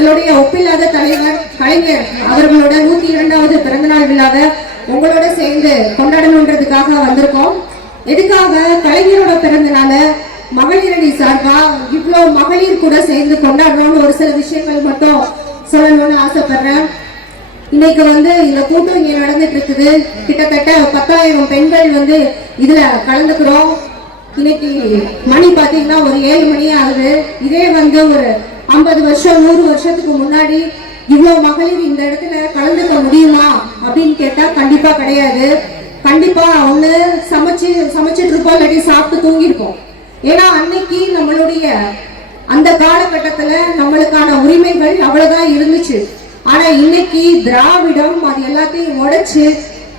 எங்களுடைய ஒப்பில்லாத தலைவர் கலைஞர் அவர்களோட நூத்தி இரண்டாவது பிறந்தநாள் விழாவை உங்களோட சேர்ந்து கொண்டாடணுன்றதுக்காக வந்திருக்கோம். எதுக்காக கலைஞரோட பிறந்தநாள மகளிரணி சார்பா இவ்வளோ மகளிர் கூட சேர்ந்து கொண்டாடணும்னு ஒரு சில விஷயங்கள் மட்டும் சொல்லணும்னு ஆசைப்படுறேன். இன்னைக்கு வந்து இந்த கூட்டம் இங்க நடந்துட்டு இருக்குது. கிட்டத்தட்ட பத்தாயிரம் பெண்கள் வந்து இதுல கலந்துக்கிறோம். இன்னைக்கு மணி பாத்தீங்கன்னா ஒரு ஏழு மணி ஆகுது. இதே வந்து ஒரு ஐம்பது வருஷம் நூறு வருஷத்துக்கு முன்னாடி இவ்வளவு மகளிர் இந்த இடத்துல கலந்துக்க முடியுமா அப்படின்னு கேட்டா கண்டிப்பா கிடையாது. கண்டிப்பா ஒண்ணு சமைச்சு சமைச்சிட்டு இருப்போம் இல்லாட்டி சாப்பிட்டு தூங்கியிருப்போம். ஏன்னா அன்னைக்கு நம்மளுடைய அந்த காலகட்டத்துல நம்மளுக்கான உரிமைகள் அவ்வளவுதான் இருந்துச்சு. ஆனா இன்னைக்கு திராவிடம் அது எல்லாத்தையும் உடைச்சு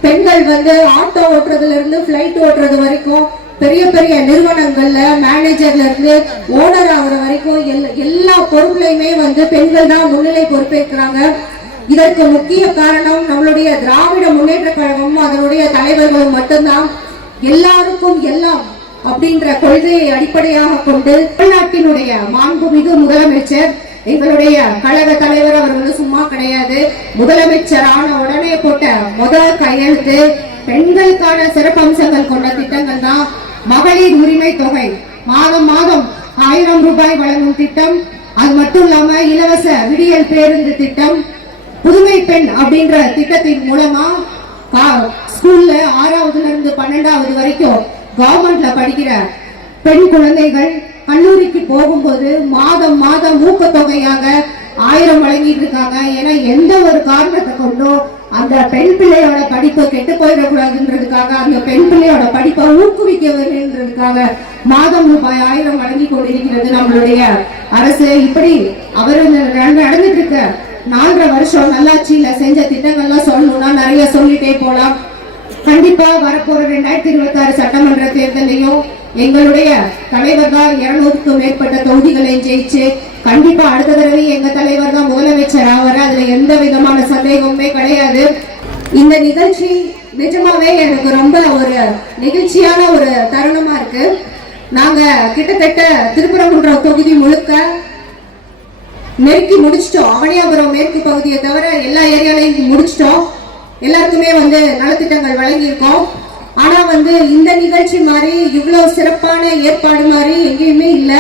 பெண்கள் வந்து ஆட்டோ ஓட்டுறதுல இருந்து பிளைட் ஓட்டுறது வரைக்கும் பெரிய பெரிய நிறுவனங்கள்ல மேனேஜர்ல இருந்து ஓனர் ஆகிற வரைக்கும் எல்லா- எல்லா பொறுப்புலையுமே வந்து பெண்கள் தான் முன்னிலை பொறுப்பேற்கிறாங்க. இதற்கு முக்கிய காரணம் நம்மளுடைய திராவிட முன்னேற்ற கழகமும் அதனுடைய தலைவர்களும் மட்டும்தான். எல்லாருக்கும் எல்லாம் அப்படின்ற கொள்கையை அடிப்படையாக கொண்டு தமிழ்நாட்டினுடைய மாண்புமிகு முதலமைச்சர் எங்களுடைய கழக தலைவர் அவர் வந்து சும்மா கிடையாது. முதலமைச்சர் ஆன உடனே போட்ட முதல் கையெழுத்து பெண்களுக்கான சிறப்பம்சங்கள் கொண்ட திட்டங்கள் தான். மகளிர் உரிமை தொகை. மாதம் மாதம் ஆயிரம் ரூபாய் வழங்கும் திட்டம். அது மட்டும் இல்லாம இலவச விடியல் பேருந்து திட்டம். புதுமை பெண் அப்படின்ற திட்டத்தின் மூலமா ஸ்கூல்ல ஆறாவதுல இருந்து பன்னெண்டாவது வரைக்கும் கவர்மெண்ட்ல படிக்கிற பெண் குழந்தைகள் கல்லூரிக்கு போகும்போது மாதம் மாதம் ஊக்கத்தொகையாக ஆயிரம் வழங்கிட்டு இருக்காங்க. ஏன்னா எந்த ஒரு காரணத்தை கொண்டும் அந்த பெண் பிள்ளையோட படிப்பு கெட்டு போயிடக்கூடாதுன்றதுக்காக அந்த பெண் பிள்ளையோட படிப்பை ஊக்குவிக்க வேண்டுன்றதுக்காக மாதம் ரூபாய் ஆயிரம் வழங்கி கொண்டிருக்கிறது நம்மளுடைய அரசு. இப்படி அவர் நடந்துட்டு இருக்க நாலரை வருஷம் நல்லாட்சியில செஞ்ச திட்டங்கள்லாம் சொல்லணும்னா நிறைய சொல்லிட்டே போலாம். கண்டிப்பா வரப்போற ரெண்டாயிரத்தி இருபத்தி ஆறு சட்டமன்ற தேர்தலையும் எங்களுடைய தலைவர் தான் இருநூறுக்கும் மேற்பட்ட தொகுதிகளையும் ஜெயிச்சு கண்டிப்பா அடுத்த தடவை எங்க தலைவர் தான் முதலமைச்சர் ஆவார். அதுல எந்த விதமான சந்தேகமுமே கிடையாது. இந்த நிகழ்ச்சி நிஜமாவே எனக்கு ரொம்ப ஒரு நெகிழ்ச்சியான ஒரு தருணமா இருக்கு. நாங்க கிட்டத்தட்ட திருப்பரங்குன்ற தொகுதி முழுக்க நெருக்கி முடிச்சிட்டோம். அவனியாபுரம் மேற்கு பகுதியை தவிர எல்லா ஏரியாலையும் முடிச்சிட்டோம். எல்லாருக்குமே வந்து நலத்திட்டங்கள் வழங்கியிருக்கோம். ஆனா வந்து இந்த நிகழ்ச்சி மாதிரி இவ்வளவு சிறப்பான ஏற்பாடு மாதிரி எங்கேயுமே இல்லை.